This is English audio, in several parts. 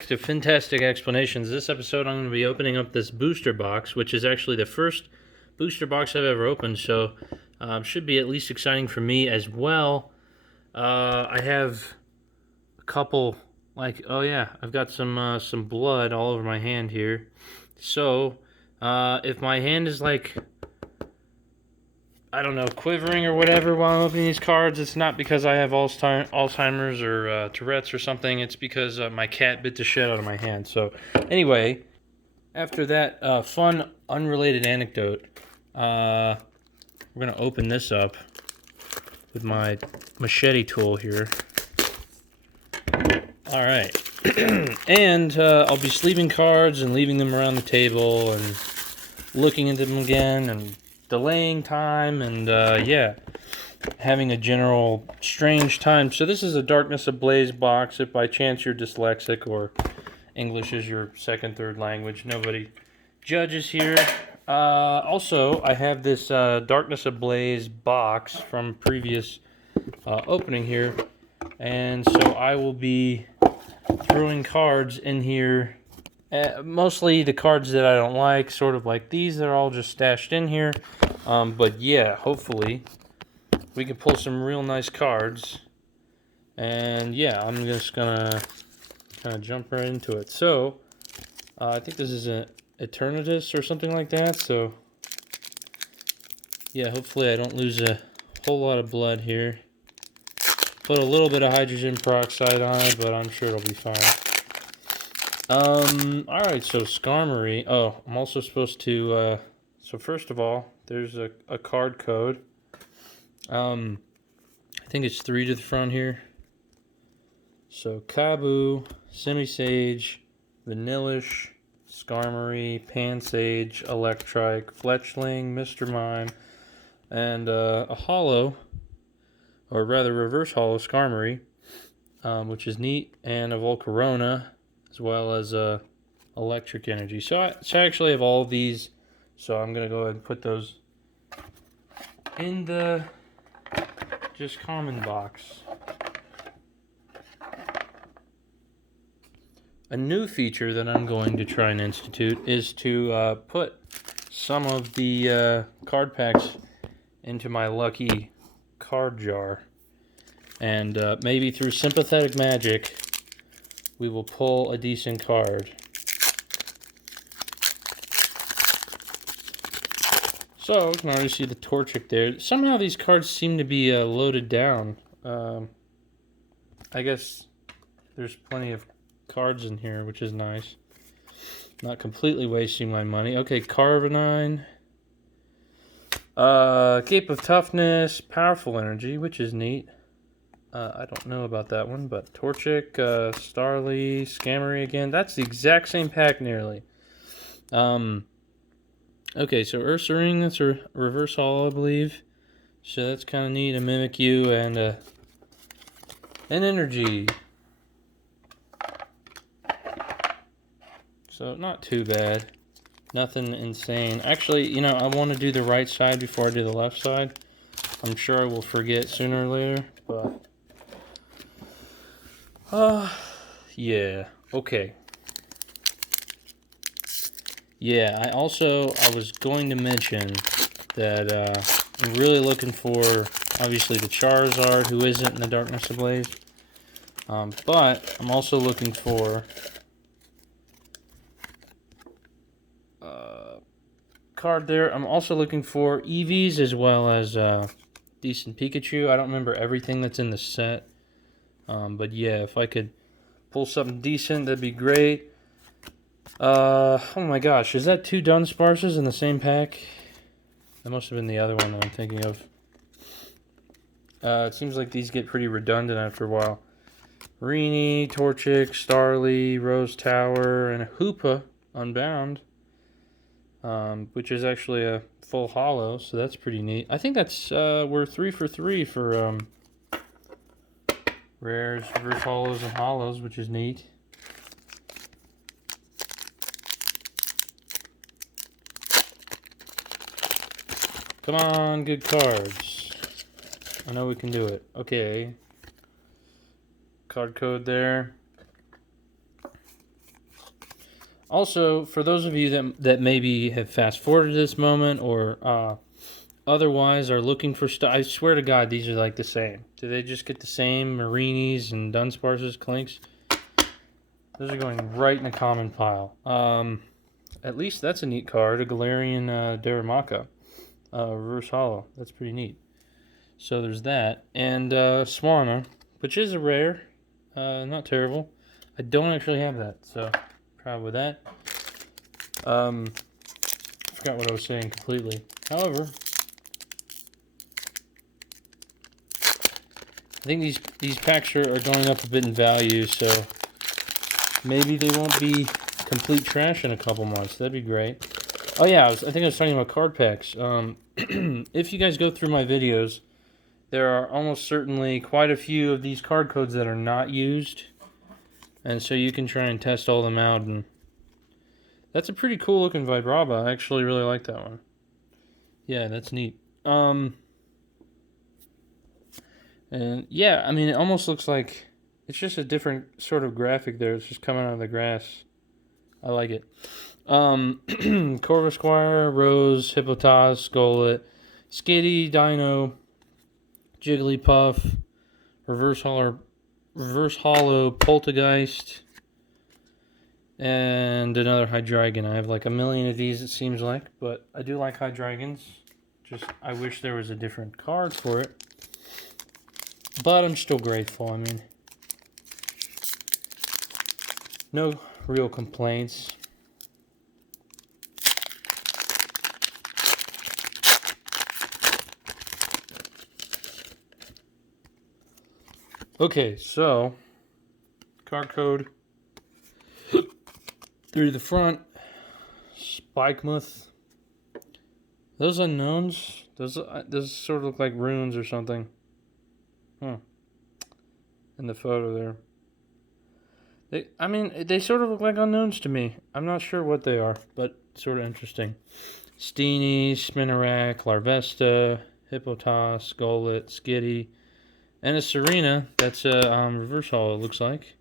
To Finntastic Explanations. This episode I'm going to be opening up this booster box, which is actually the first booster box I've ever opened, so should be at least exciting for me as well. I have a couple, I've got some blood all over my hand here. So if my hand is I don't know, quivering or whatever while I'm opening these cards, it's not because I have Alzheimer's or Tourette's or something. It's because my cat bit the shit out of my hand. So, anyway, after that fun, unrelated anecdote, we're going to open this up with my machete tool here. Alright. And I'll be sleeving cards and leaving them around the table and looking into them again and delaying time and having a general strange time. So this is a Darkness Ablaze box. If by chance you're dyslexic or English is your second, third language, nobody judges here. Also, I have this Darkness Ablaze box from previous opening here, and so I will be throwing cards in here. Mostly the cards that I don't like, sort of like these, they're all just stashed in here. But yeah, hopefully we can pull some real nice cards. And yeah, I'm just gonna kind of jump right into it. So, I think this is an Eternatus or something like that. So, yeah, hopefully I don't lose a whole lot of blood here. Put a little bit of hydrogen peroxide on it, but I'm sure it'll be fine. Alright, so Skarmory. Oh, I'm also supposed to, so first of all, there's a card code. I think it's 3 to the front here. So, Kabu, Simisage, Vanillish, Skarmory, Pansage, Electrike, Fletchling, Mr. Mime, and a holo, or rather reverse holo Skarmory, which is neat, and a Volcarona, as well as electric energy. So I actually have all of these, so I'm going to go ahead and put those in the just common box. A new feature that I'm going to try and institute is to put some of the card packs into my lucky card jar. And maybe through sympathetic magic, we will pull a decent card. So, you can already see the Torchic there. Somehow these cards seem to be loaded down. I guess there's plenty of cards in here, which is nice. Not completely wasting my money. Okay, Carvanine. Cape of Toughness, Powerful Energy, which is neat. I don't know about that one, but Torchic, Starly, Skarmory again. That's the exact same pack nearly. Okay, so Ursaring, that's a reverse holo, I believe. So that's kind of neat. A Mimikyu and an Energy. So not too bad. Nothing insane. Actually, you know, I want to do the right side before I do the left side. I'm sure I will forget sooner or later, but yeah, okay. Yeah, I was going to mention that I'm really looking for, obviously, the Charizard, who isn't in the Darkness Ablaze. But I'm also looking for card there. I'm also looking for Eevees as well as decent Pikachu. I don't remember everything that's in the set. But yeah, if I could pull something decent, that'd be great. Oh my gosh, is that 2 Dunsparces in the same pack? That must have been the other one that I'm thinking of. It seems like these get pretty redundant after a while. Rini, Torchic, Starly, Rose Tower, and a Hoopa Unbound. Which is actually a full holo, so that's pretty neat. I think that's, we're 3 for 3 for, rares, reverse holos, and holos, which is neat. Come on, good cards. I know we can do it. Okay. Card code there. Also, for those of you that maybe have fast forwarded this moment or otherwise are looking for stuff, I swear to God, these are like the same. Do they just get the same Marinis and Dunsparce's Clinks? Those are going right in the common pile. At least that's a neat card, a Galarian Darumaka, reverse holo. That's pretty neat. So there's that, and Swanna, which is a rare, not terrible. I don't actually have that, so proud with that. Forgot what I was saying completely. However, I think these packs are going up a bit in value, so maybe they won't be complete trash in a couple months. That'd be great. Oh yeah, I think I was talking about card packs. If you guys go through my videos, there are almost certainly quite a few of these card codes that are not used, and so you can try and test all them out. And that's a pretty cool looking Vibrava. I actually really like that one. Yeah, that's neat. And yeah, I mean, it almost looks like it's just a different sort of graphic there. It's just coming out of the grass. I like it. Corvisquire, Rose, Hippotas, Skollet, Skitty, Dino, Jigglypuff, Reverse Holo, Poltergeist, and another Hydreigon. I have like a million of these, it seems like, but I do like Hydreigons. Just, I wish there was a different card for it. But I'm still grateful. I mean, no real complaints. Okay, so card code through the front. Spikemuth. Those unknowns. Those sort of look like runes or something. In the photo there. They sort of look like unknowns to me. I'm not sure what they are, but sort of interesting. Steenie, Spinarak, Larvesta, Hippotas, Golett, Skitty, and a Serena. That's a reverse holo, it looks like,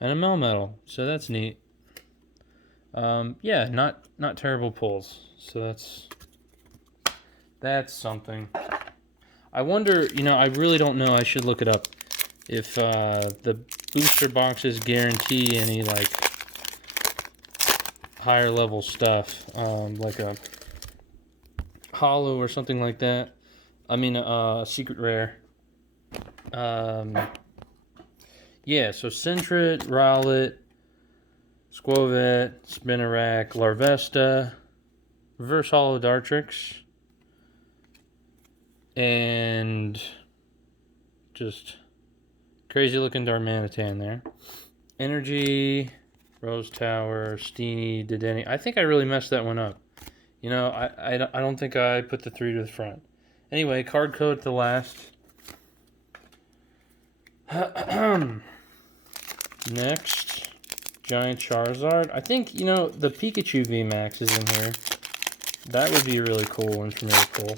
and a Melmetal. So that's neat. Yeah, not terrible pulls. So that's something. I wonder. I really don't know. I should look it up. If the booster boxes guarantee any like higher level stuff, like a holo or something like that. I mean, secret rare. Yeah, so Sentret, Rowlet, Squovet, Spinarak, Larvesta, reverse holo Dartrix, and just crazy looking Darmanitan there. Energy, Rose Tower, Steenie, Dedenne. I think I really messed that one up. I don't think I put the 3 to the front. Anyway, card code to the last. Next, Giant Charizard. I think, the Pikachu VMAX is in here. That would be really cool one for me to pull.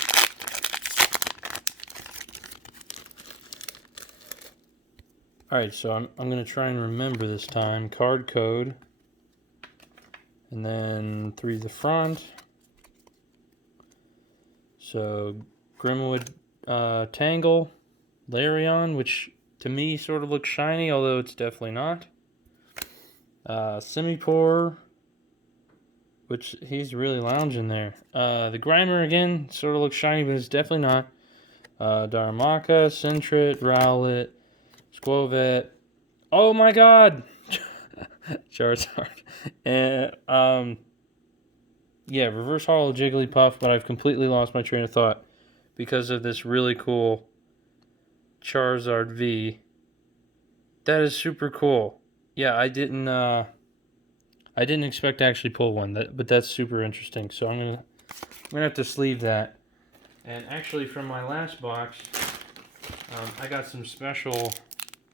Alright, so I'm going to try and remember this time. Card code. And then 3 to the front. So, Grimwood Tangle. Larion, which to me sort of looks shiny, although it's definitely not. Simipour, which he's really lounging there. The Grimer again sort of looks shiny, but it's definitely not. Darumaka, Sentret, Rowlet, Squovet. Oh my god! Charizard. And, yeah, reverse holo Jigglypuff, but I've completely lost my train of thought because of this really cool Charizard V. That is super cool. Yeah, I didn't expect to actually pull one, but that's super interesting. So I'm gonna have to sleeve that. And actually, from my last box, I got some special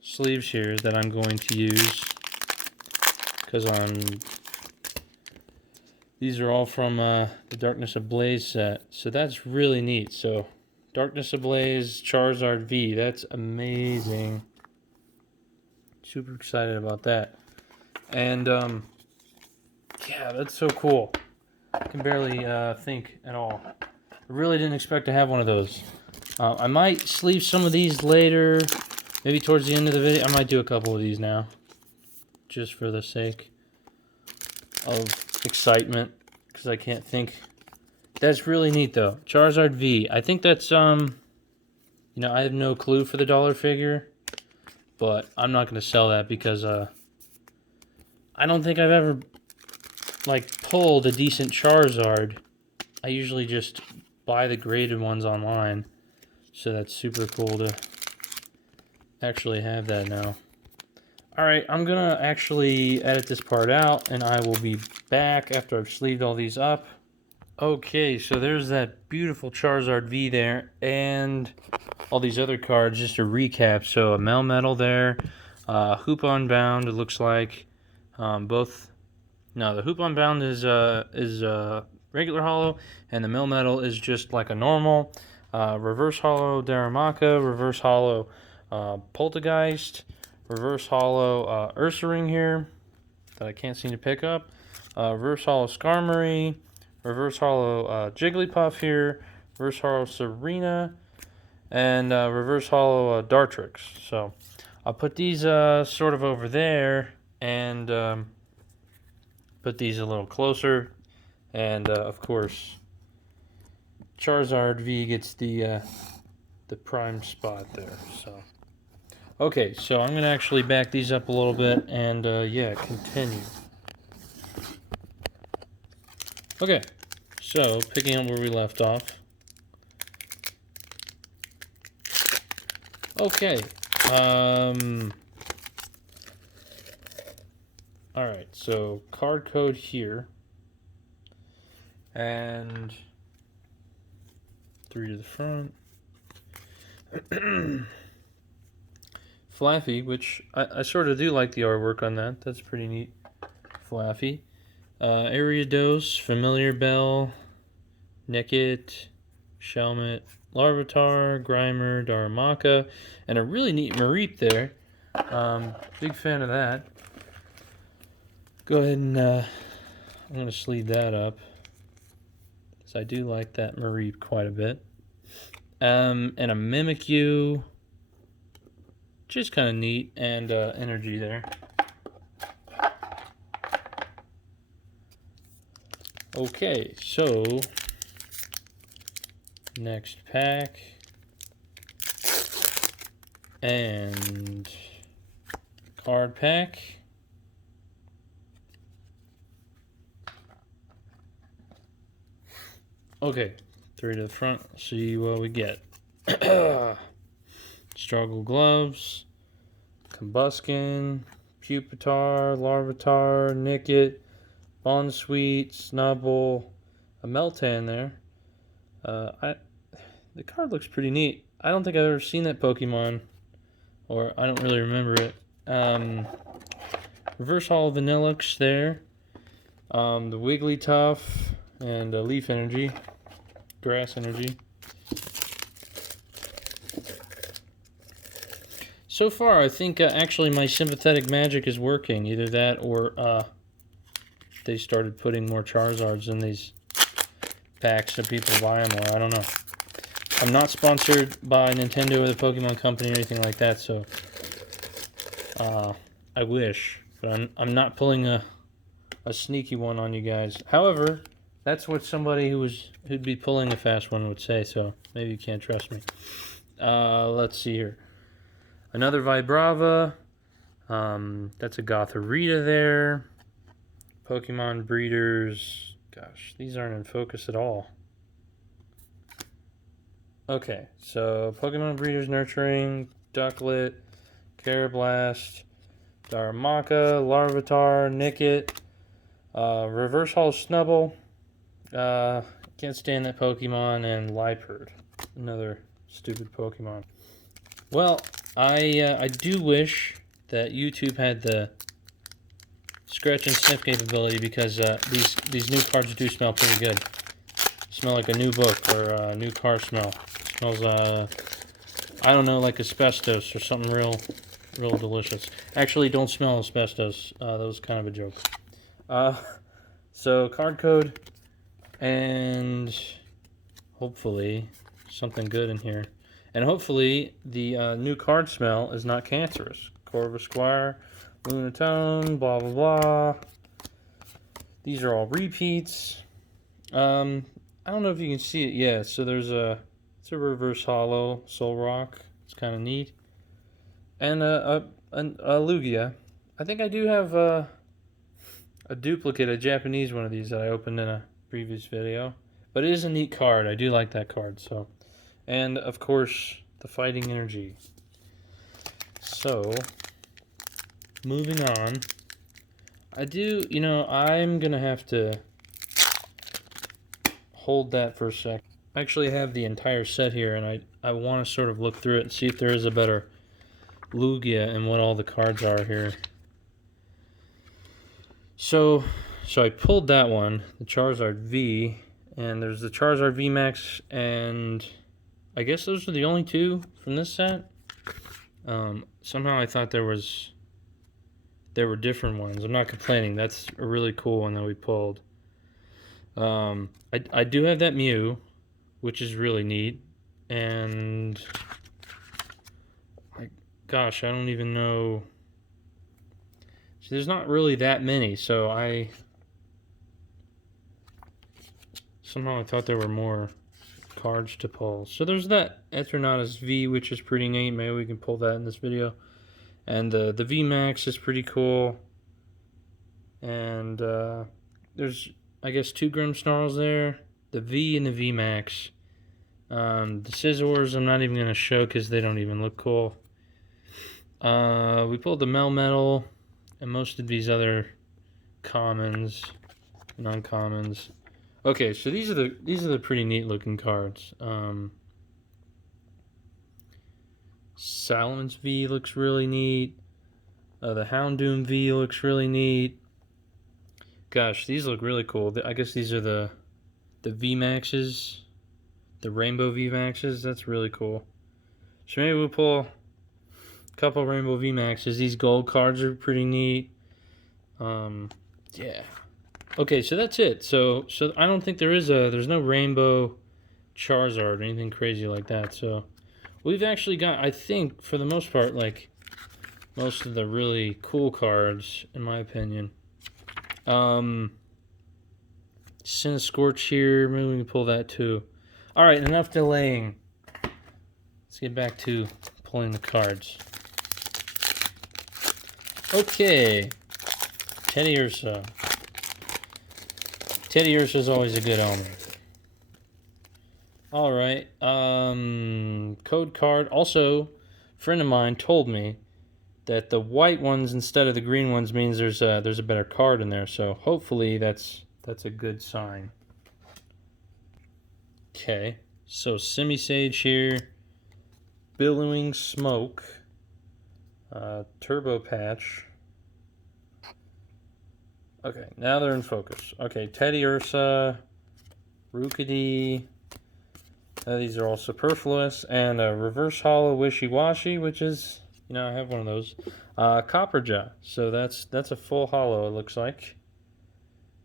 sleeves here that I'm going to use because these are all from the Darkness Ablaze set. So that's really neat. So Darkness Ablaze Charizard V. That's amazing. Super excited about that. And Yeah, that's so cool. I can barely think at all. I really didn't expect to have one of those. I might sleeve some of these later, maybe towards the end of the video. I might do a couple of these now, just for the sake of excitement, because I can't think. That's really neat though. Charizard V. I think that's you know, I have no clue for the dollar figure, but I'm not going to sell that because I don't think I've ever like pulled a decent Charizard. I usually just buy the graded ones online, so that's super cool to actually have that now. Alright, I'm gonna actually edit this part out, and I will be back after I've sleeved all these up. Okay, so there's that beautiful Charizard V there, and all these other cards, just to recap. So a Melmetal there, Hoop Unbound, it looks like. Both, no, the Hoop Unbound is regular hollow, and the Melmetal is just like a normal. Reverse hollow Darumaka, reverse hollow Poltergeist, reverse hollow Ursaring here that I can't seem to pick up. Reverse hollow Skarmory, reverse hollow Jigglypuff here, reverse hollow Serena, and reverse hollow Dartrix. So I'll put these sort of over there, and put these a little closer, and of course Charizard V gets the prime spot there. So okay, so I'm gonna actually back these up a little bit, and yeah, continue. Okay, so picking up where we left off. Okay, alright, so card code here, and 3 to the front. Flaffy, which I sort of do like the artwork on that. That's pretty neat. Flaffy. Ariados, Familiar Bell, Nickit, Shelmet, Larvitar, Grimer, Darumaka, and a really neat Mareep there. Big fan of that. Go ahead and I'm going to sleeve that up, because I do like that Mareep quite a bit. And a Mimikyu, just kind of neat, and energy there. Okay, so next pack, and card pack. Okay, 3 to the front, see what we get. Struggle Gloves, Combuskin, Pupitar, Larvitar, Nickit, Bonsweet, Snubble, a Meltan there. The card looks pretty neat. I don't think I've ever seen that Pokemon, or I don't really remember it. Reverse Hollow Vanillux there. The Wigglytuff and Leaf Energy, Grass Energy. So far, I think actually my sympathetic magic is working. Either that, or they started putting more Charizards in these packs so people buy them more. I don't know. I'm not sponsored by Nintendo or the Pokemon Company or anything like that, so I wish, but I'm not pulling a sneaky one on you guys. However, that's what somebody who'd be pulling a fast one would say, so maybe you can't trust me. Let's see here. Another Vibrava. That's a Gothorita there. Pokemon Breeders. Gosh, these aren't in focus at all. Okay, so Pokemon Breeders Nurturing, Ducklet, Carablast, Darumaka, Larvitar, Nickit, Reverse Holo Snubble. Can't stand that Pokemon, and Liepard, another stupid Pokemon. Well, I do wish that YouTube had the scratch and sniff capability, because these new cards do smell pretty good. Smell like a new book, or a new car smell. Smells I don't know, like asbestos or something real delicious. Actually, don't smell asbestos. That was kind of a joke. So card code, and hopefully something good in here. And hopefully the new card smell is not cancerous. Corvus Squire, Lunatone, blah blah blah. These are all repeats. I don't know if you can see it. Yeah, so it's a reverse hollow Soul Rock. It's kind of neat. And a Lugia. I think I do have a duplicate, a Japanese one of these that I opened in a previous video. But it is a neat card. I do like that card. So, and of course the Fighting Energy. So, moving on. I'm gonna have to hold that for a sec. I actually have the entire set here, and I want to sort of look through it and see if there is a better Lugia and what all the cards are here. So I pulled that one, the Charizard V, and there's the Charizard V Max, and I guess those are the only two from this set. Somehow I thought there were different ones. I'm not complaining. That's a really cool one that we pulled. I do have that Mew, which is really neat, and gosh, I don't even know. See, there's not really that many, so somehow I thought there were more cards to pull. So there's that Eternatus V, which is pretty neat. Maybe we can pull that in this video. And the V Max is pretty cool. And there's, I guess, 2 Grimmsnarls there. The V and the V Max. The Scizors I'm not even going to show because they don't even look cool. We pulled the Melmetal and most of these other commons and uncommons. Okay, so these are the pretty neat looking cards. Salamence V looks really neat. The Houndoom V looks really neat. Gosh, these look really cool. I guess these are the V Maxes, the Rainbow V Maxes. That's really cool. So maybe we'll pull a couple Rainbow V Maxes. These gold cards are pretty neat. Yeah. Okay, so that's it. So I don't think there's no Rainbow Charizard or anything crazy like that. So we've actually got, I think, for the most part, like most of the really cool cards, in my opinion. Cinescorch here. Maybe we can pull that too. All right, enough delaying. Let's get back to pulling the cards. Okay, Teddiursa. Teddiursa is always a good omen. All right, code card. Also, a friend of mine told me that the white ones instead of the green ones means there's a better card in there. So hopefully that's a good sign. Okay, so Simisage here, Billowing Smoke, Turbo Patch. Okay, now they're in focus. Okay, Teddiursa, Rookidee. These are all superfluous, and a Reverse Hollow Wishy-Washy, which is, I have one of those. Copperjaw, so that's a full hollow, it looks like.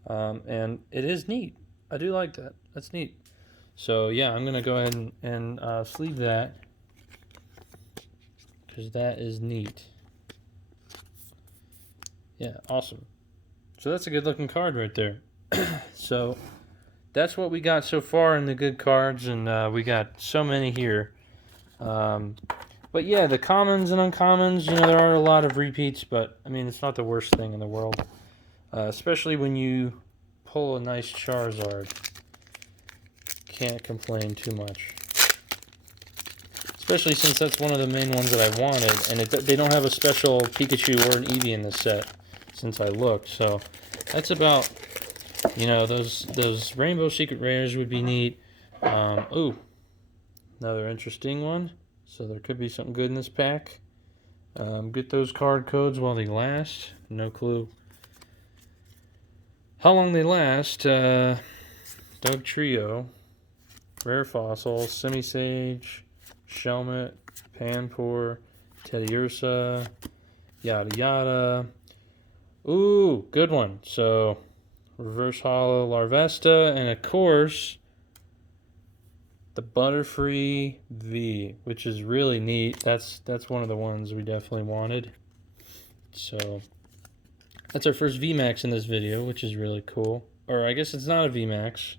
And it is neat. I do like that. That's neat. So yeah, I'm gonna go ahead and sleeve that because that is neat. Yeah, awesome. So that's a good looking card right there. So that's what we got so far in the good cards, and we got so many here. But yeah, the commons and uncommons, there are a lot of repeats, but I mean, it's not the worst thing in the world. Especially when you pull a nice Charizard. Can't complain too much. Especially since that's one of the main ones that I wanted, and they don't have a special Pikachu or an Eevee in this set, since I looked. So that's about, those Rainbow Secret Rares would be neat. Ooh, another interesting one. So there could be something good in this pack. Get those card codes while they last. No clue how long they last. Doug Trio, Rare Fossil, Simisage, Shelmet, Panpour, Teddiursa, yada yada. Ooh, good one. So Reverse Hollow Larvesta, and of course, the Butterfree V, which is really neat. That's one of the ones we definitely wanted. So that's our first VMAX in this video, which is really cool. Or I guess it's not a VMAX,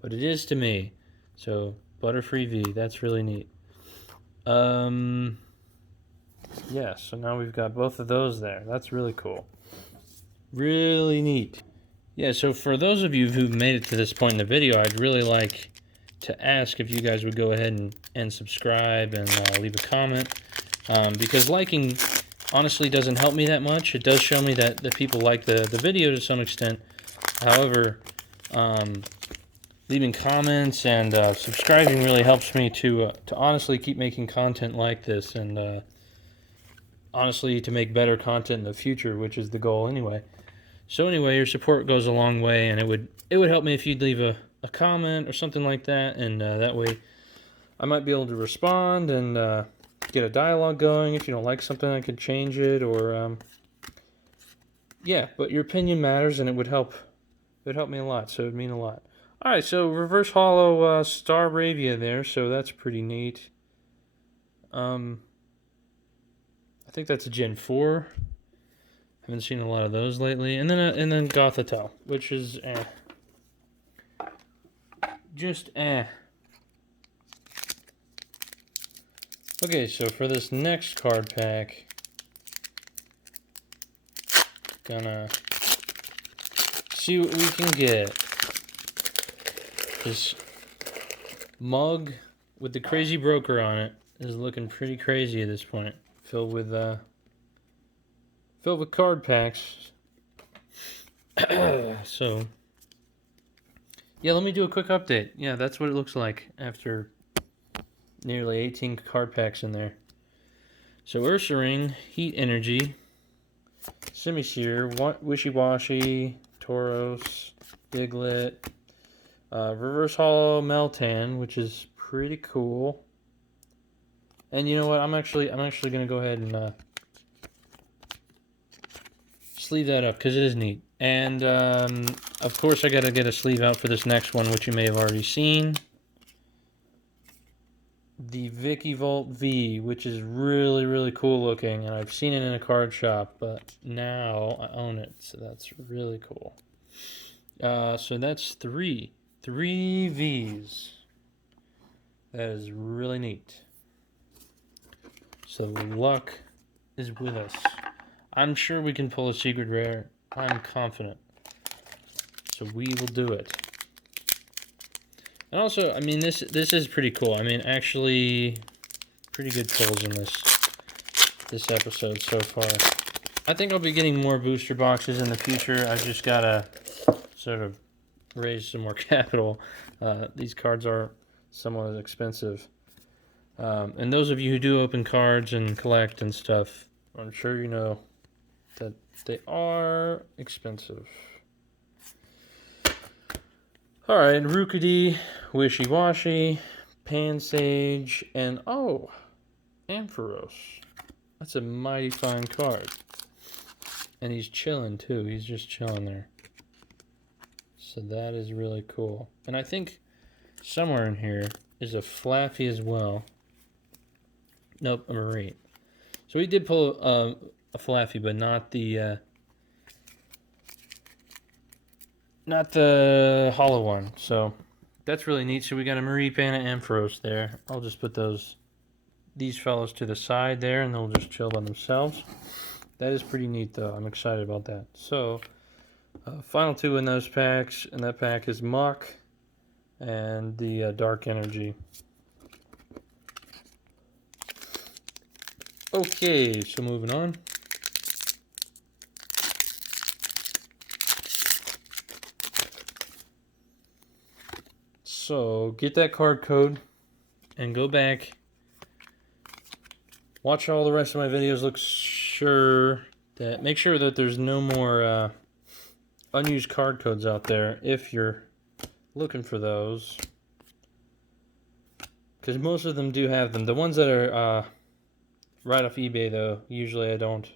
but it is to me. So Butterfree V, that's really neat. Yeah, so now we've got both of those there. That's really cool. Really neat. Yeah, so for those of you who've made it to this point in the video, I'd really like to ask if you guys would go ahead and subscribe and leave a comment. Because liking honestly doesn't help me that much. It does show me that people like the video to some extent. However, leaving comments and subscribing really helps me to honestly keep making content like this, and honestly to make better content in the future, which is the goal anyway. So anyway, your support goes a long way, and it would help me if you'd leave a comment or something like that, and that way I might be able to respond and get a dialogue going. If you don't like something, I could change it, or yeah, but your opinion matters, and it would help me a lot, so it would mean a lot. Alright, so Reverse Hollow Star Bravia there, so that's pretty neat. I think that's a Gen 4. Haven't seen a lot of those lately. And then Gothitelle, which is just Okay, so for this next card pack, gonna see what we can get. This mug with the crazy broker on it is looking pretty crazy at this point. Filled with card packs. So yeah, let me do a quick update. Yeah, that's what it looks like after nearly 18 card packs in there. So Ursaring, Heat Energy, Simisear, Wishy-Washy, Tauros, Diglett, Reverse Hollow Meltan, which is pretty cool. And you know what? I'm actually gonna go ahead and sleeve that up because it is neat. And of course, I gotta get a sleeve out for this next one, which you may have already seen. The Vikavolt V, which is really, really cool looking, and I've seen it in a card shop, but now I own it, so that's really cool. So that's three Vs. That is really neat. So luck is with us. I'm sure we can pull a secret rare. I'm confident. So we will do it. And also, I mean, this is pretty cool. I mean, actually, pretty good pulls in this episode so far. I think I'll be getting more booster boxes in the future. I just gotta sort of raise some more capital. These cards are somewhat expensive. And those of you who do open cards and collect and stuff, I'm sure you know that they are expensive. Alright, Rookidee, Wishy-Washy, Pansage, and oh, Ampharos. That's a mighty fine card. And he's chilling too, he's just chilling there. So that is really cool. And I think somewhere in here is a Flaffy as well. Nope, a Marie. So we did pull a Flaffy, but not the hollow one. So that's really neat. So we got a Marie Pan and Ampharos there. I'll just put these fellows to the side there, and they'll just chill by themselves. That is pretty neat, though. I'm excited about that. So final two in those packs, and that pack is Muck and the Dark Energy. Okay, so moving on. So get that card code and go back. Watch all the rest of my videos. Make sure that there's no more unused card codes out there if you're looking for those. Because most of them do have them. The ones that are right off eBay, though, usually I don't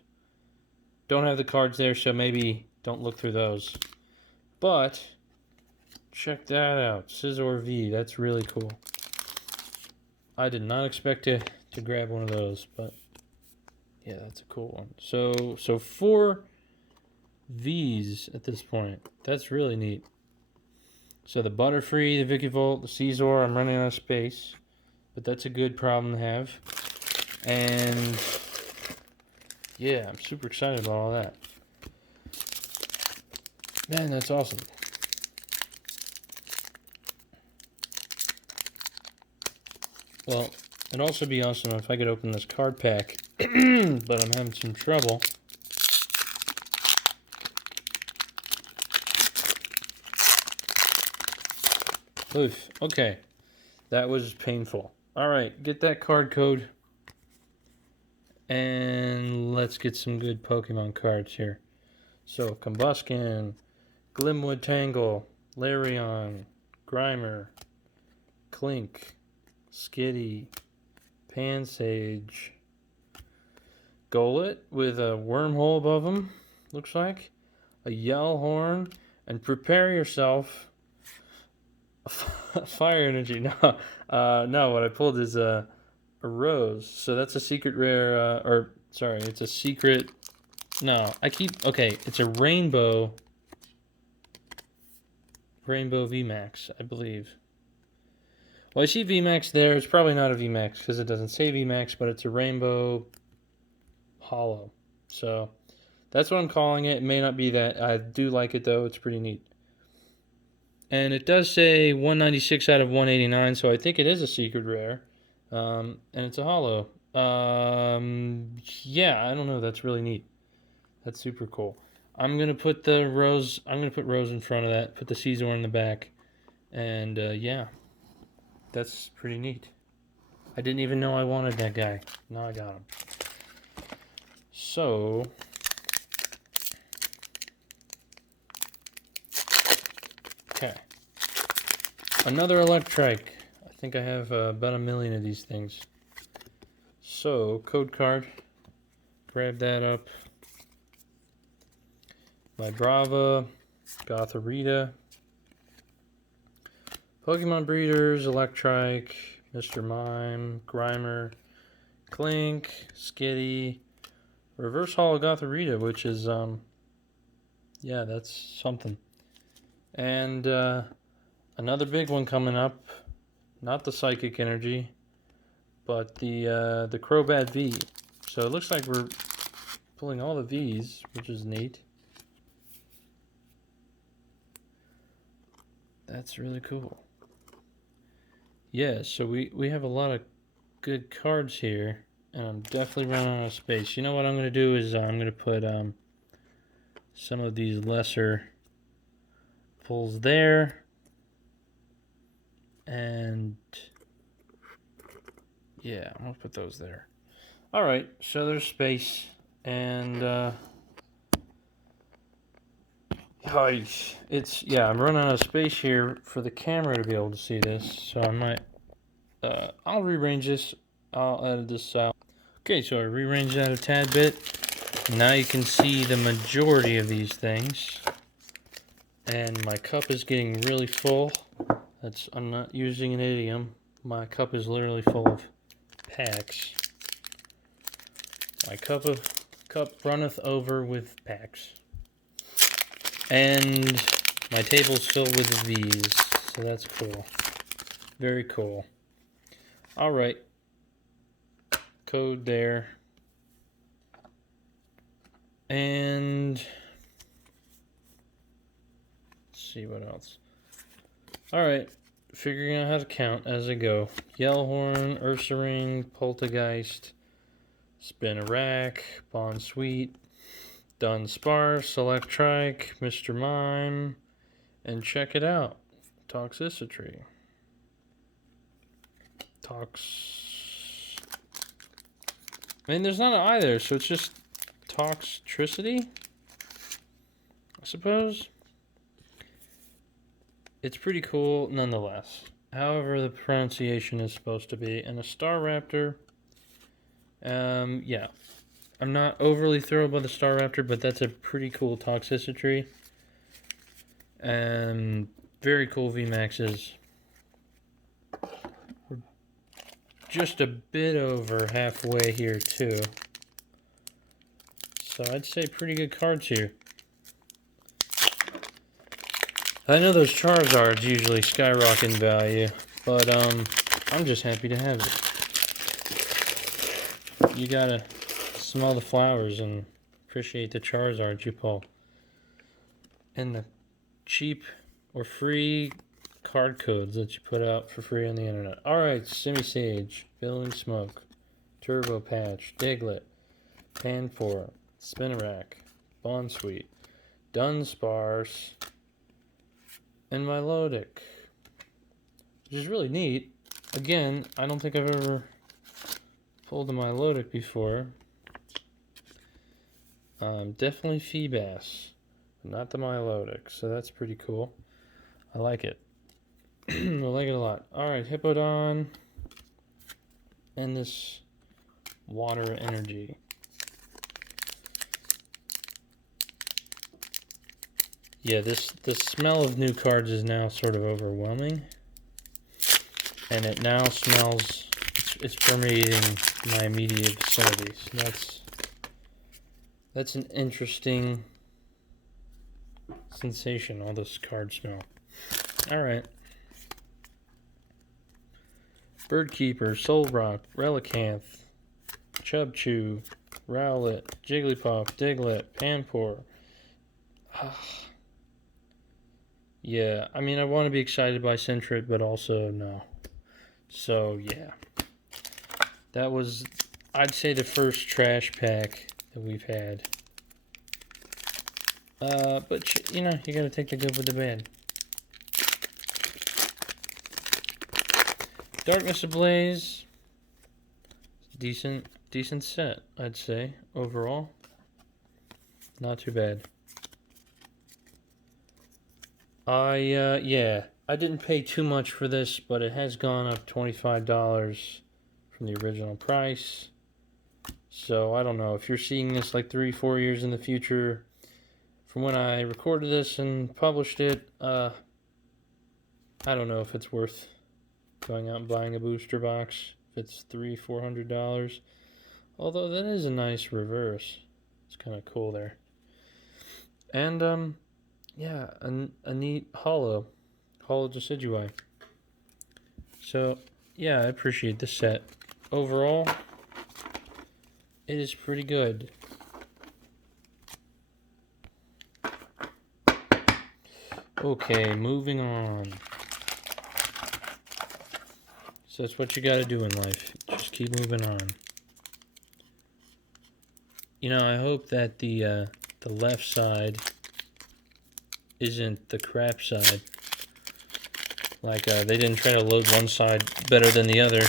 have the cards there, so maybe don't look through those. But check that out. Scizor V. That's really cool. I did not expect to grab one of those, but yeah, that's a cool one. So 4 V's at this point. That's really neat. So the Butterfree, the Vikavolt, the Scizor, I'm running out of space, but that's a good problem to have. And yeah, I'm super excited about all that. Man, that's awesome. Well, it'd also be awesome if I could open this card pack, but I'm having some trouble. Oof, okay. That was painful. Alright, get that card code. And let's get some good Pokemon cards here. So, Combuskin, Glimwood Tangle, Larion, Grimer, Clink, Skitty, Pansage, Golett with a wormhole above him, looks like, a Yellhorn, and prepare yourself. Fire energy. No, no. What I pulled is a rose. So that's a secret rare. Or sorry, it's a secret. No, okay. It's a rainbow. Rainbow VMAX, I believe. Well, I see VMAX there. It's probably not a VMAX because it doesn't say VMAX, but it's a rainbow hollow. So that's what I'm calling it. It may not be that. I do like it though. It's pretty neat. And it does say 196 out of 189, so I think it is a secret rare. And it's a hollow. Yeah, I don't know. That's really neat. That's super cool. I'm gonna put the rose. I'm gonna put rose in front of that. Put the Scizor in the back, and yeah, that's pretty neat. I didn't even know I wanted that guy. Now I got him. So. Okay. Another Electrike. I think I have about 1 million of these things. So, code card. Grab that up. Vibrava. Gothorita. Pokemon Breeders. Electrike. Mr. Mime. Grimer. Clink. Skitty. Reverse Holo Gothorita, which is, yeah, that's something. And, another big one coming up, not the Psychic Energy, but the Crobat V. So it looks like we're pulling all the Vs, which is neat. That's really cool. Yeah, so we have a lot of good cards here, and I'm definitely running out of space. You know what I'm going to do is I'm going to put some of these lesser pulls there. And yeah, I'm gonna put those there. All right, so there's space, and it's I'm running out of space here for the camera to be able to see this. So I might, I'll rearrange this. I'll edit this out. Okay, so I rearranged that a tad bit. Now you can see the majority of these things, and my cup is getting really full. I'm not using an idiom. My cup is literally full of packs. My cup runneth over with packs. And my table's filled with V's. So that's cool. Very cool. Alright. Code there. And let's see what else. Alright, figuring out how to count as I go. Yellhorn, Ursaring, Poltergeist, Spinarak, Bonsweet, Dunsparce, Electrike, Mr. Mime, and check it out. Toxicity. I mean, there's not an I there, so it's just Toxtricity, I suppose. It's pretty cool nonetheless. However, the pronunciation is supposed to be. And a Staraptor. Yeah. I'm not overly thrilled by the Staraptor, but that's a pretty cool Toxicity. And very cool VMAXs. We're just a bit over halfway here too. So I'd say pretty good cards here. I know those Charizards usually skyrocket in value, but I'm just happy to have it. You gotta smell the flowers and appreciate the Charizards you pull. And the cheap or free card codes that you put out for free on the internet. Alright, Sage, Billowing Smoke, Turbo Patch, Diglett, Panpour, Spinarak, Bonsweet, Dunsparce, and Milotic, which is really neat. Again, I don't think I've ever pulled a Milotic before. Definitely Feebas, but not the Milotic, so that's pretty cool. I like it. I like it a lot. Alright, Hippowdon, and this Water Energy. Yeah, the smell of new cards is now sort of overwhelming. And it now smells, it's permeating my immediate vicinity. So that's an interesting sensation, all this card smell. Alright. Birdkeeper, Solrock, Relicanth, Chubchoo, Rowlet, Jigglypuff, Diglett, Panpour. Yeah, I mean, I want to be excited by Sentret, but also no. So, yeah. That was, I'd say, the first trash pack that we've had. But, you know, you gotta take the good with the bad. Darkness Ablaze. Decent set, I'd say, overall. Not too bad. Yeah, I didn't pay too much for this, but it has gone up $25 from the original price. So, I don't know, if you're seeing this like 3-4 years in the future, from when I recorded this and published it, I don't know if it's worth going out and buying a booster box. If it's $300-400. Although, that is a nice reverse. It's kind of cool there. And, yeah, a neat holo decidui. So, yeah, I appreciate the set. Overall, it is pretty good. Okay, moving on. So that's what you gotta do in life. Just keep moving on. You know, I hope that the left side isn't the crap side. Like, they didn't try to load one side better than the other.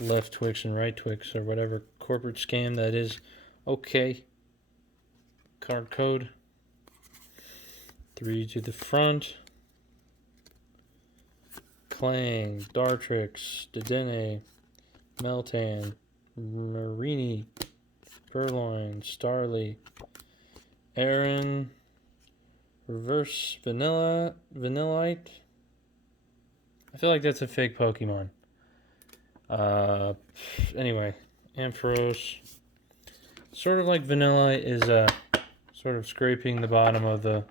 Left Twix and right Twix, or whatever corporate scam that is. Okay. Card code. 3 to the front. Clang, Dartrix, Dedenne, Meltan, Marini, Purloin, Starly, Aaron, Reverse Vanillite. I feel like that's a fake Pokemon. Anyway, Ampharos. Sort of like Vanillite is sort of scraping the bottom of the,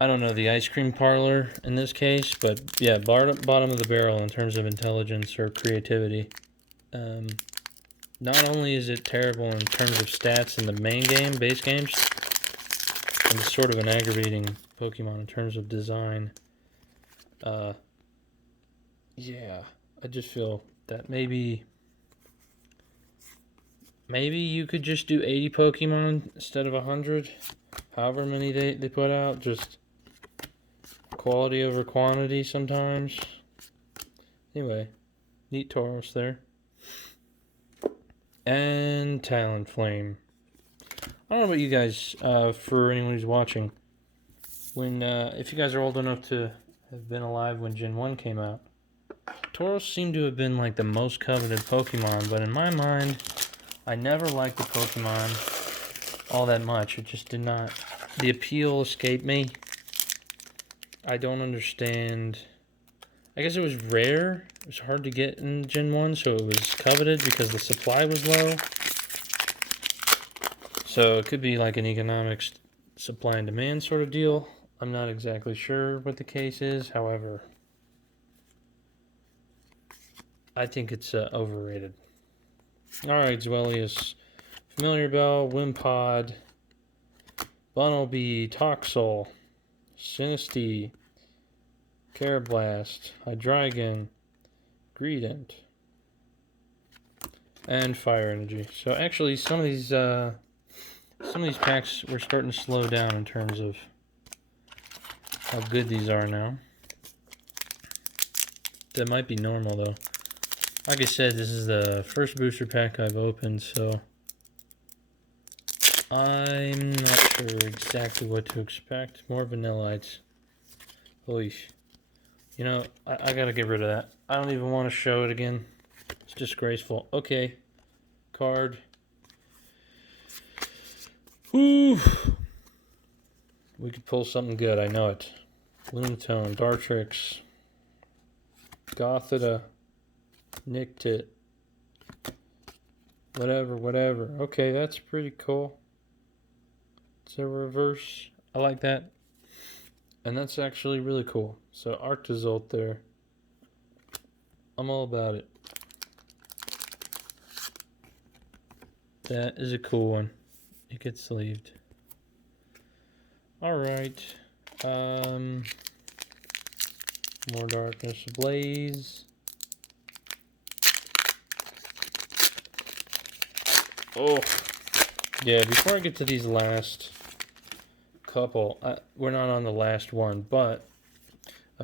I don't know, the ice cream parlor in this case, but yeah, bottom of the barrel in terms of intelligence or creativity. Not only is it terrible in terms of stats in the main game, base games, and it's sort of an aggravating Pokemon in terms of design. Yeah, I just feel that maybe you could just do 80 Pokemon instead of 100. However many they put out, just quality over quantity sometimes. Anyway, neat Tauros there. And Talonflame. I don't know about you guys, for anyone who's watching. When, if you guys are old enough to have been alive when Gen 1 came out, Tauros seemed to have been like the most coveted Pokemon, but in my mind, I never liked the Pokemon all that much. It just did not. The appeal escaped me. I don't understand. I guess it was rare. It was hard to get in Gen 1, so it was coveted because the supply was low. So it could be like an economics supply and demand sort of deal. I'm not exactly sure what the case is. However, I think it's overrated. Alright, Zwellius. Familiar Bell, Wimpod, Bunnelby, Toxel, Sinistea, Carablast, Hydreigon, Greedent, and Fire Energy. So actually, some of these packs were starting to slow down in terms of how good these are now. That might be normal though. Like I said, this is the first booster pack I've opened, so I'm not sure exactly what to expect. More Vanillites. Holy sh... You know, I gotta get rid of that. I don't even want to show it again. It's disgraceful. Okay. Card. Whew. We could pull something good, I know it. Lunatone, Dartrix, Gothita, Nictit, whatever. Okay, that's pretty cool. It's a reverse. I like that. And that's actually really cool. So Arctozolt there. I'm all about it. That is a cool one. It gets sleeved. Alright. More darkness. Ablaze. Oh. Yeah, before I get to these last couple, we're not on the last one, but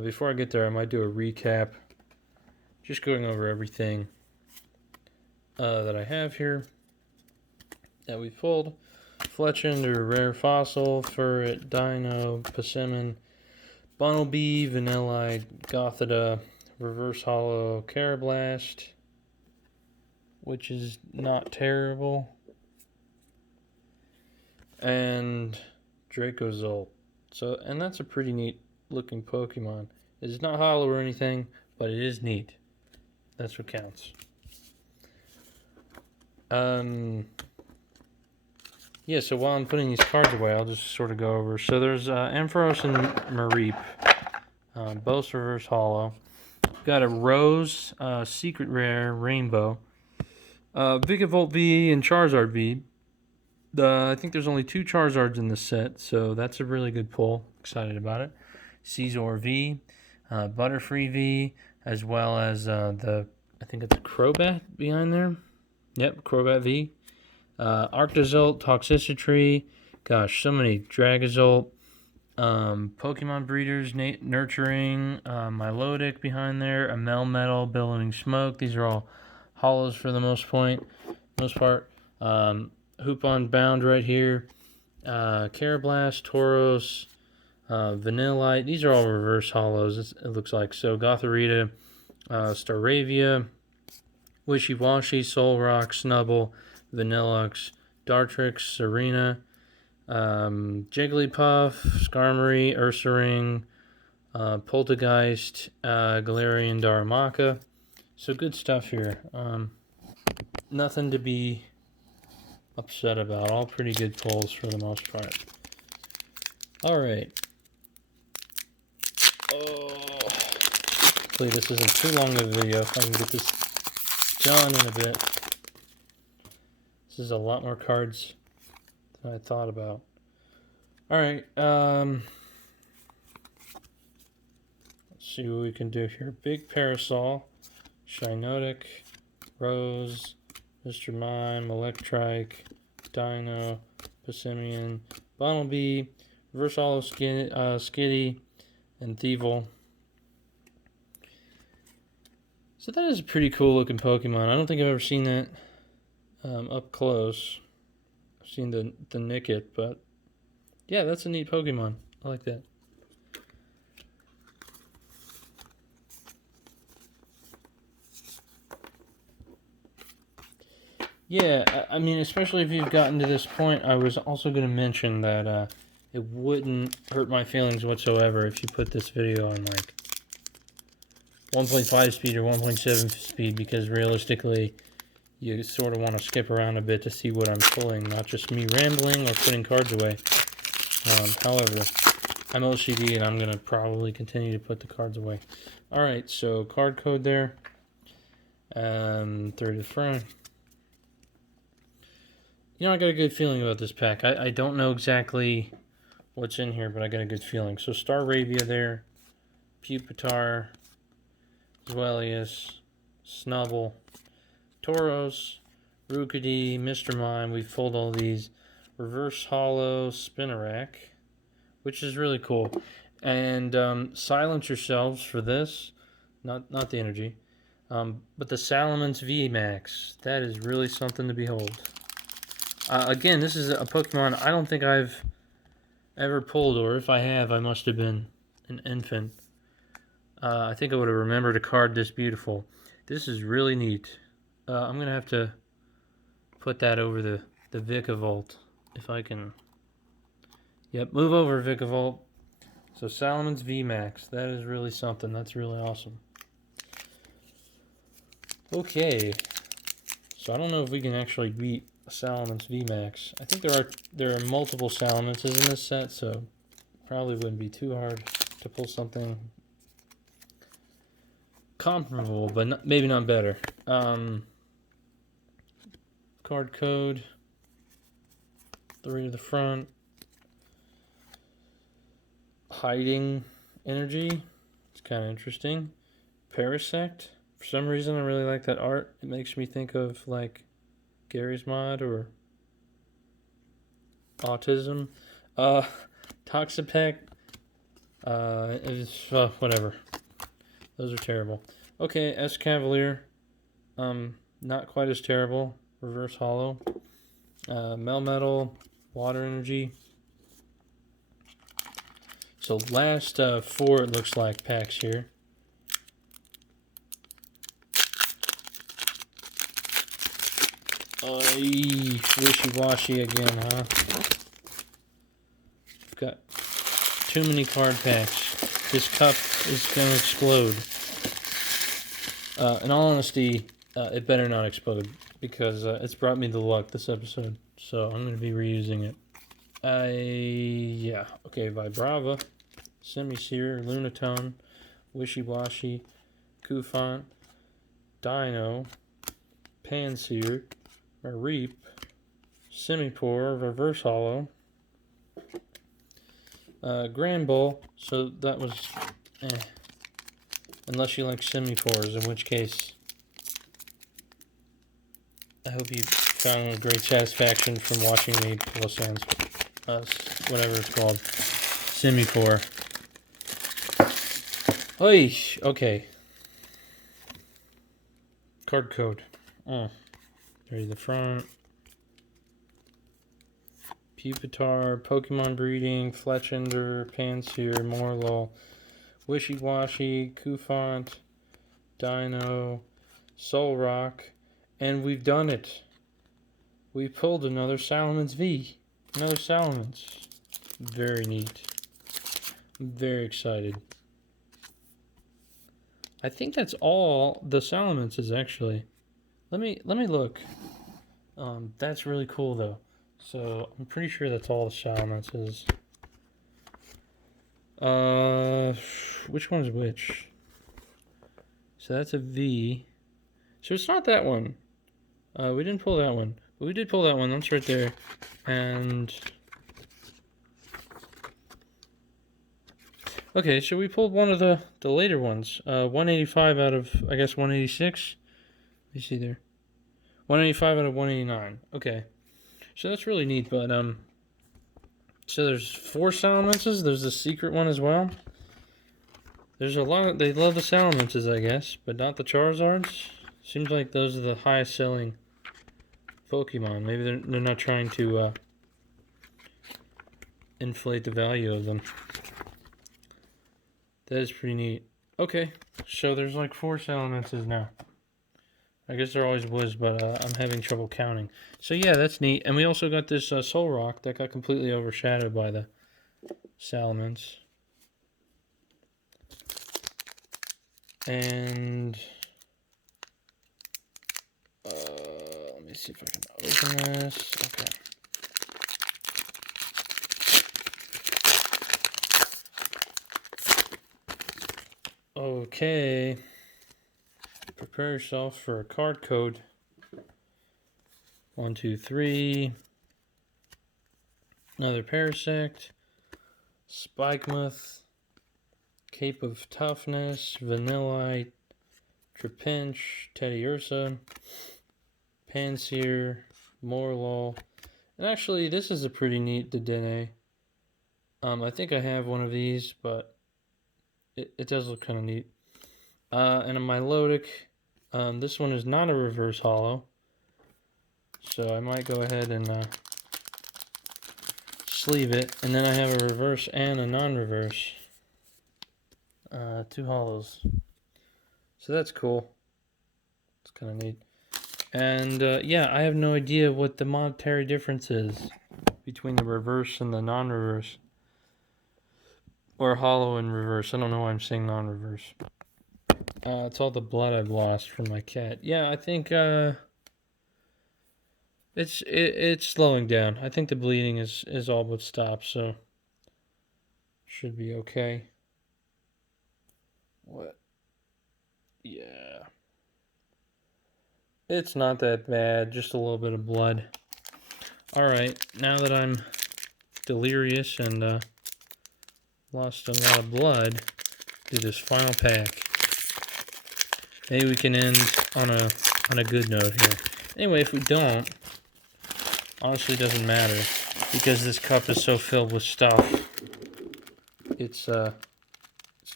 before I get there, I might do a recap. Just going over everything that I have here that we pulled. Fletchend, or Rare Fossil, Furret, Dino, Persimmon, Bunnelby, Vanillite, Gothita, Reverse Hollow, Carablast, which is not terrible, and Dracozolt. So, and that's a pretty neat looking Pokemon. It's not hollow or anything, but it is neat. That's what counts. Yeah, so while I'm putting these cards away, I'll just sort of go over. So there's Ampharos and Mareep, both reverse hollow. Got a Rose, Secret Rare, Rainbow, Vikavolt V, and Charizard V. I think there's only 2 Charizards in this set, so that's a really good pull. Excited about it. Caesar V, Butterfree V, as well as I think it's a Crobat behind there. Yep, Crobat V. Arctozolt, Toxicity, gosh, so many. Dragazolt, Pokemon Breeders, Nurturing, Milotic behind there, a Melmetal, Billowing Smoke. These are all hollows for the most part. Hoopon Bound right here, Carablast, Tauros, Vanillite. These are all reverse hollows, it looks like. So Gothorita, Staravia, Wishy Washy, Solrock, Snubble, Vanillux, Dartrix, Serena, Jigglypuff, Skarmory, Ursaring, Poltergeist, Galarian, Darumaka. So good stuff here. Nothing to be upset about. All pretty good pulls for the most part. Alright. Hopefully this isn't too long of a video if I can get this done in a bit. This is a lot more cards than I thought about. Alright, let's see what we can do here. Big Parasol, Shinotic, Rose, Mr. Mime, Electrike, Dino, Persimmon, Bunnelby, Reverse Hollow Skitty, and Thievul. So that is a pretty cool looking Pokemon. I don't think I've ever seen that up close. I've seen the Nickit, but yeah, that's a neat Pokemon. I like that. Yeah, I mean, especially if you've gotten to this point, I was also going to mention that it wouldn't hurt my feelings whatsoever if you put this video on like 1.5 speed or 1.7 speed, because realistically, you sort of want to skip around a bit to see what I'm pulling, not just me rambling or putting cards away. However, I'm OCD and I'm going to probably continue to put the cards away. Alright, so card code there. Through the front. You know, I got a good feeling about this pack. I don't know exactly what's in here, but I got a good feeling. So Staravia there, Pupitar, Zwellius, Snubble, Tauros, Rookidee, Mr. Mime. We've pulled all these. Reverse Hollow, Spinarak, which is really cool. And silence yourselves for this. Not the energy. But the Salamence VMAX. That is really something to behold. Again, this is a Pokemon I don't think I've ever pulled, or if I have, I must have been an infant. I think I would have remembered a card this beautiful. This is really neat. I'm going to have to put that over the Vikavolt, if I can. Yep, move over, Vikavolt. So Salamence VMAX, that is really something. That's really awesome. Okay, so I don't know if we can actually beat a Salamence VMAX. I think there are multiple Salamences in this set, so probably wouldn't be too hard to pull something comparable, but maybe not better. Card code, 3 to the front. Hiding energy, it's kind of interesting. Parasect, for some reason I really like that art. It makes me think of like Gary's Mod or Autism. Toxapex, whatever. Those are terrible. Okay, Escavalier, not quite as terrible. Reverse Hollow. Melmetal, Water Energy. So last 4, it looks like, packs here. Wishy-washy again, huh? I've got too many card packs. This cup is going to explode. In all honesty, it better not explode, because it's brought me the luck this episode. So I'm going to be reusing it. Yeah. Okay, Vibrava, Semisear, Lunatone, Wishy-washy, Kufant, Dino, Pansear, Mareep, Semipour, Reverse Hollow, Granbull, so that was unless you like Semipours, in which case I hope you found great satisfaction from watching me pull a Sans, whatever it's called, Semipour. Oy, okay. Card code. There's the front. Pupitar, Pokemon Breeding, Fletchender, Pansear, Morlul, Wishy-washy, Kufant, Dino, Solrock, and we've done it. We pulled another Salamence V. Another Salamence. Very neat. I'm very excited. I think that's all the Salamences, actually. Let me look. That's really cool, though. So I'm pretty sure that's all the Salamences. Which one's which? So that's a V. So it's not that one. We didn't pull that one. But we did pull that one. That's right there. And okay, so we pulled one of the later ones. 185 out of, I guess, 186. Let me see there. 185 out of 189. Okay. So that's really neat, but so there's 4 Salamences. There's the secret one as well. There's a lot. They love the Salamences, I guess, but not the Charizards. Seems like those are the highest selling Pokemon. Maybe they're not trying to inflate the value of them. That is pretty neat. Okay, so there's like 4 Salamences now. I guess there always was, but I'm having trouble counting. So yeah, that's neat. And we also got this Soul Rock that got completely overshadowed by the Salamence. And let me see if I can open this. Okay. Okay. Prepare yourself for a card code. 1, 2, 3. Another Parasect. Spikemuth. Cape of Toughness. Vanillite. Trapinch. Teddiursa. Pansear. Morlul. And actually, this is a pretty neat Dedenne. I think I have one of these, but it does look kind of neat. And a Milotic. This one is not a reverse holo. So I might go ahead and sleeve it. And then I have a reverse and a non-reverse. 2 holos. So that's cool. It's kind of neat. And yeah, I have no idea what the monetary difference is between the reverse and the non-reverse. Or holo and reverse. I don't know why I'm saying non-reverse. It's all the blood I've lost from my cat. Yeah, I think it's slowing down. I think the bleeding is all but stopped, so should be okay. What? Yeah. It's not that bad, just a little bit of blood. Alright, now that I'm delirious and lost a lot of blood, do this final pack. Maybe we can end on a good note here. Anyway, if we don't, honestly it doesn't matter, because this cup is so filled with stuff. It's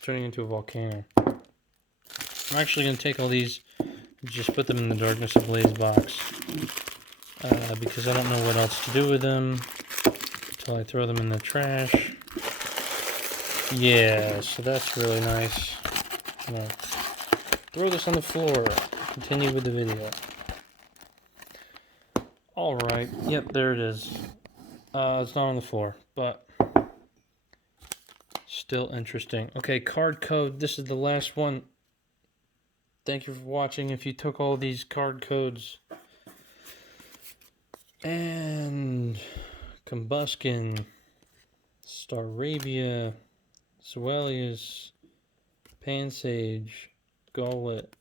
turning into a volcano. I'm actually going to take all these and just put them in the Darkness Ablaze box. Because I don't know what else to do with them until I throw them in the trash. Yeah, so that's really nice. I'm going to throw this on the floor. Continue with the video. Alright, yep, there it is. It's not on the floor, but still interesting. Okay, card code. This is the last one. Thank you for watching. If you took all these card codes. And Combuskin, Staravia, Swellius, Pansage, Gullet,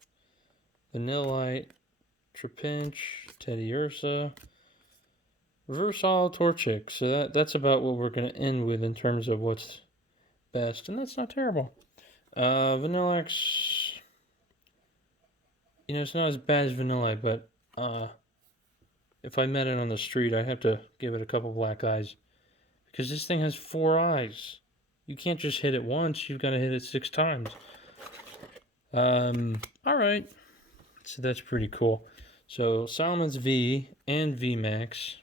Vanillite, Trapinch, Teddiursa, Reverse Holo Torchic. So that's about what we're going to end with in terms of what's best. And that's not terrible. Vanilluxe, it's not as bad as Vanillite, but if I met it on the street, I'd have to give it a couple black eyes. Because this thing has 4 eyes. You can't just hit it once, you've got to hit it 6 times. Alright. So that's pretty cool. So Salamence V and VMAX.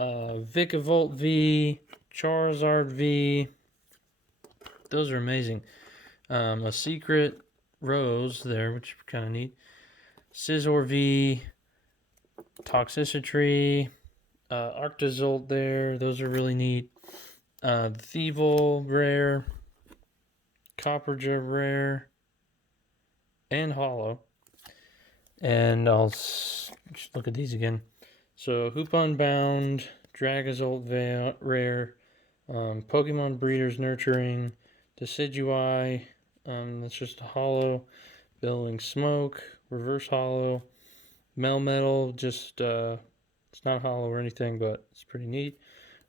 Vikavolt V, Charizard V. Those are amazing. A Secret Rose there, which is kind of neat. Scizor V, Toxicity, Arctozolt there. Those are really neat. Thievul rare, Copperja rare, and holo. And I'll just look at these again. So Hoopon Bound, Dragazolt rare, Pokemon Breeders Nurturing, Decidueye, that's just a holo. Billowing Smoke, Reverse Holo, Melmetal, just it's not holo or anything, but it's pretty neat.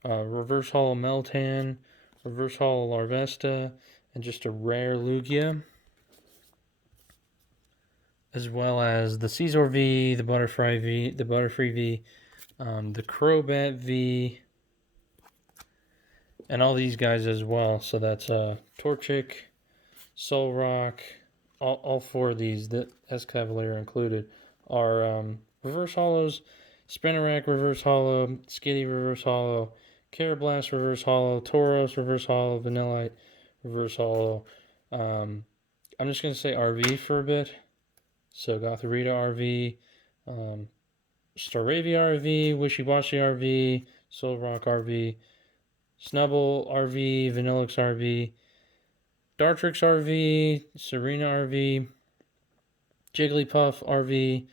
Reverse Holo Meltan, Reverse Holo Larvesta, and just a rare Lugia. As well as the Scizor V, the Butterfree V, the Crobat V, and all these guys as well. So that's Torchic, Solrock, all 4 of these, the Escavalier included, are Reverse Holos. Spinarak Reverse Holo, Skitty Reverse Holo, Carablast Reverse Holo, Tauros Reverse Holo, Vanillite Reverse Holo. I'm just going to say RV for a bit. So Gotharita RV, Staravia RV, Wishy Washy RV, Soul Rock RV, Snubble RV, Vanillix RV, Dartrix RV, Serena RV, Jigglypuff RV,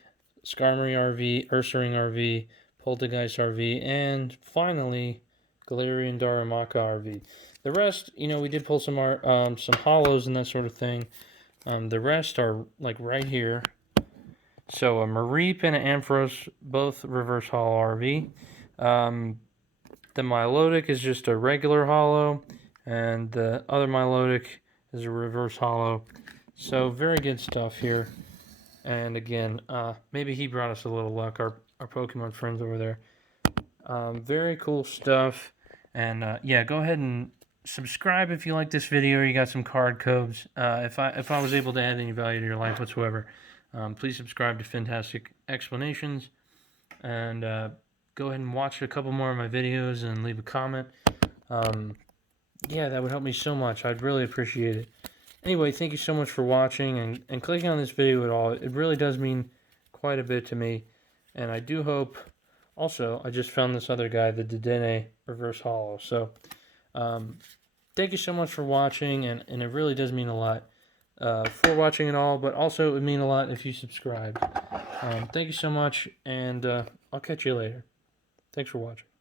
Skarmory RV, Ursaring RV, Poltergeist RV, and finally Galarian Darumaka RV. The rest, we did pull some hollows and that sort of thing. The rest are like right here. So a Mareep and an Ampharos, both reverse hollow RV. The Milotic is just a regular hollow, and the other Milotic is a reverse hollow. So very good stuff here. And again, maybe he brought us a little luck, our Pokemon friends over there. Very cool stuff. And yeah, go ahead and subscribe if you like this video or you got some card codes. If I was able to add any value to your life whatsoever, please subscribe to Finntastic Explanations. And go ahead and watch a couple more of my videos and leave a comment. Yeah, that would help me so much. I'd really appreciate it. Anyway, thank you so much for watching and clicking on this video at all. It really does mean quite a bit to me. And I do hope... Also, I just found this other guy, the Dedenne Reverse Hollow. So, thank you so much for watching, and it really does mean a lot for watching it all, but also it would mean a lot if you subscribed. Thank you so much, and I'll catch you later. Thanks for watching.